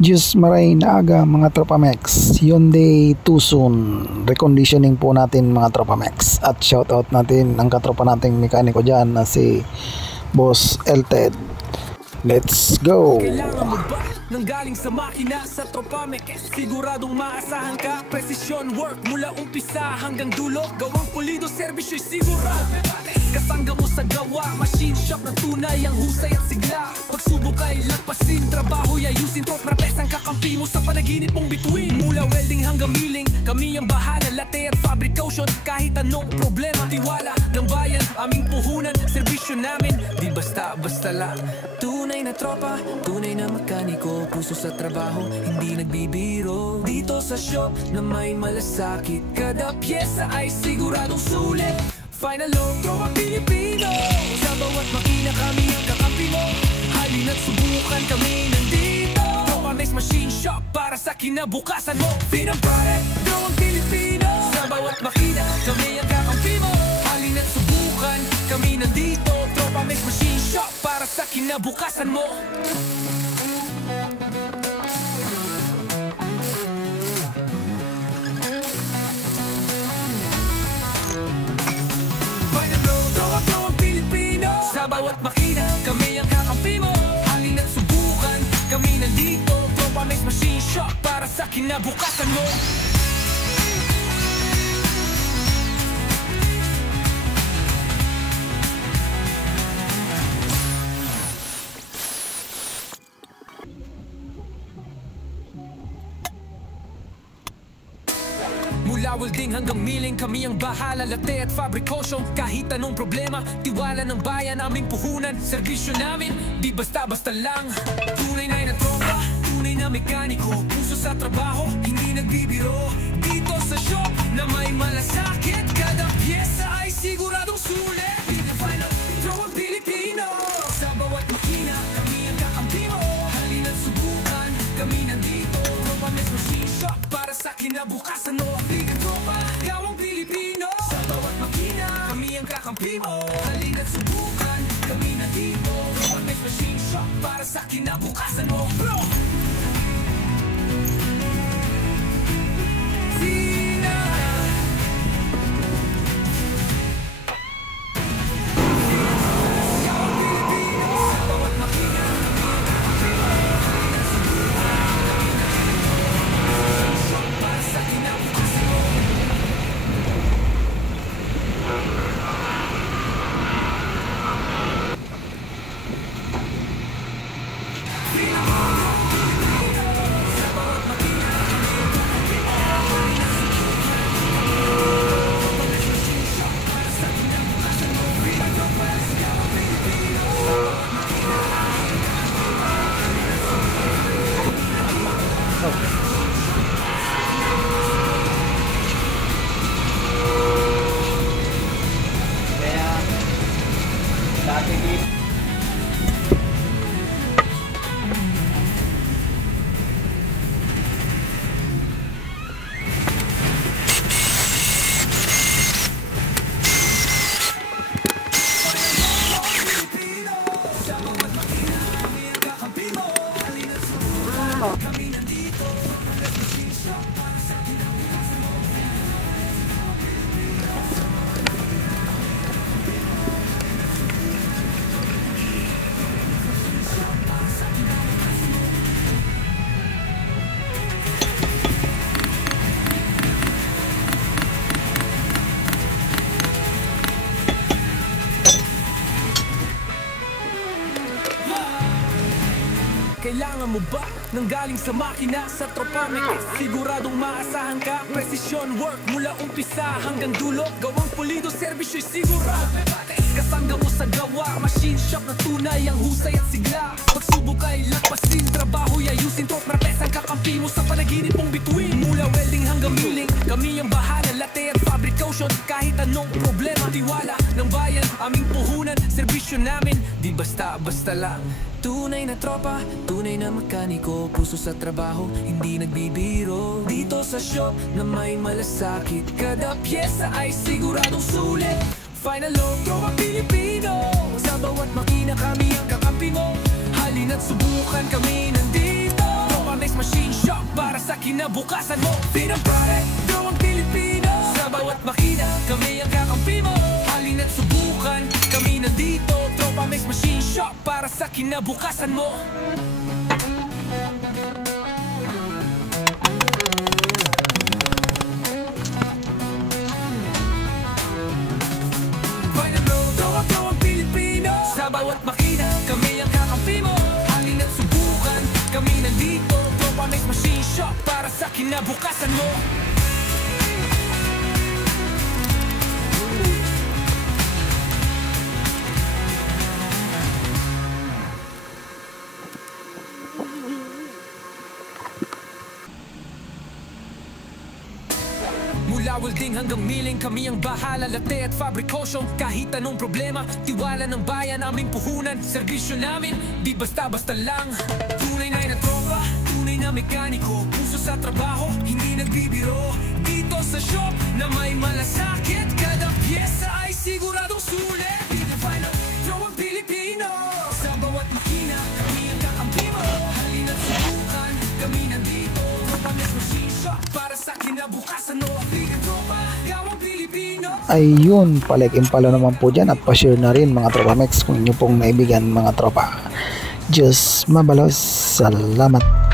Diyos maray na aga mga Tropamex, Hyundai Tucson reconditioning po natin mga Tropamex. At shoutout natin ang katropa nating mekaniko dyan na si Boss Elted. Let's go! Kailangan mo ba nang galing sa makina sa Tropamex? Siguradong maasahan ka. Precision work mula umpisa hanggang dulo. Gawang pulido, servisyo'y sigurado. Kasangga mo sa gawa, machine shop na tunay ang husay at sigla. Pagsubok ay lagpasin, trabaho'y ayusin. Troprapes ang kakampi mo sa panaginip mong bituin. Mula welding hanggang milling, kami ang bahala. Latte at fabrication, kahit anong problema. Tiwala ng bayan, aming puhunan. Servisyo namin, di basta-basta lang. Tunay na tropa, tunay na mekaniko. Puso sa trabaho, hindi nagbibiro. Dito sa shop na may malasakit, kada pyesa ay siguradong sulit. Final low, tropa Pilipino. Sa bawat makina kami ang kakampi mo. Halina't subukan, kami nandito. Tropamex Machine Shop para sa kinabukasan mo. Pinapare, gawang Pilipino. Sa bawat makina kami ang kakampi mo. Halina't subukan, kami nandito. Tropamex Machine Shop para sa kinabukasan mo. Sa bawat makina, kami ang kakampi mo. Halina't subukan, kami nandito. Tropamex Machine Shop para sa kinabukasan mo. Mula welding hanggang milling, kami ang bahala. Latte at fabrication, kahit anong problema. Tiwala ng bayan, aming puhunan. Servisyo namin, di basta-basta lang. Tunay na tropa, tunay na mekaniko. Puso sa trabaho, hindi nagbibiro. Dito sa shop na may malasakit, kada pyesa ay siguradong sulit. Final tropa Pilipino. Sa bawat makina, kami ang kakampi mo. Halina't subukan, kami nandito. Tropamex Machine Shop para sa kinabukasan mo. Gawang Pilipino. Sa bawat makina, kami ang kakampi mo. Halina't subukan, kami nandito. Tropamex Machine Shop para sa kinabukasan mo. Bro! Sina! Gawang Pilipino. Sa bawat makina, kami ang kakampi mo. Halina't subukan, kami nandito. Shop para sa kinabukasan mo. Kailangan mo ba nang galing sa makina sa Tropamex? Siguradong maasahan ka. Precision work mula umpisa hanggang dulo. Gawang pulido, servisyo'y sigurado. Kasangga mo sa gawa, machine shop na tunay ang husay at sigla. Pagsubok ay lagpasin, trabaho'y ayusin. Troprapes ang kakampi mo sa panaginip mong bituin. Mula welding hanggang milling, kami ang bahala. Latte at fabrication, kahit anong problema. Tiwala ng bayan, aming puhunan. Servisyo namin, di basta-basta lang. Tunay na tropa, tunay na mekaniko. Puso sa trabaho, hindi nagbibiro. Dito sa shop na may malasakit, kada pyesa ay siguradong sulit. Final low, tropa Pilipino. Sa bawat makina kami ang kakampi mo. Halina't subukan, kami nandito. Tropamex kinabukasan mo. Pinabalik, gawang Pilipino. Sa bawat makina, kami ang kakampi mo. Halina't subukan, kami nandito. Tropa Mix Machine Shop para sa kinabukasan mo. Bawat makina, kami ang kakampi mo. Halina't subukan, kami nandito. Tropa Mix Machine Shop para sa kinabukasan mo. Mula welding hanggang milling, kami ang bahala. Latte at fabrikosyo, kahit anong problema. Tiwala ng bayan, aming puhunan. Serbisyo namin, di basta-basta lang. Tunay na tropa, tunay na mekaniko. Puso sa trabaho, hindi nagbibiro. Dito sa shop na may malasakit. Kada pyesa ay siguradong sulit. Pinafine up, throwang Pilipino. Sa bawat makina, kami ang kakampi mo. Halina't subukan, kami nandito. Tropa Mix Machine Shop para sa kinabukasan mo. Ayun, palike-impalo naman po dyan at pa-share na rin mga Tropa Mix kung inyo pong naibigan mga tropa. Diyos mabalos, salamat.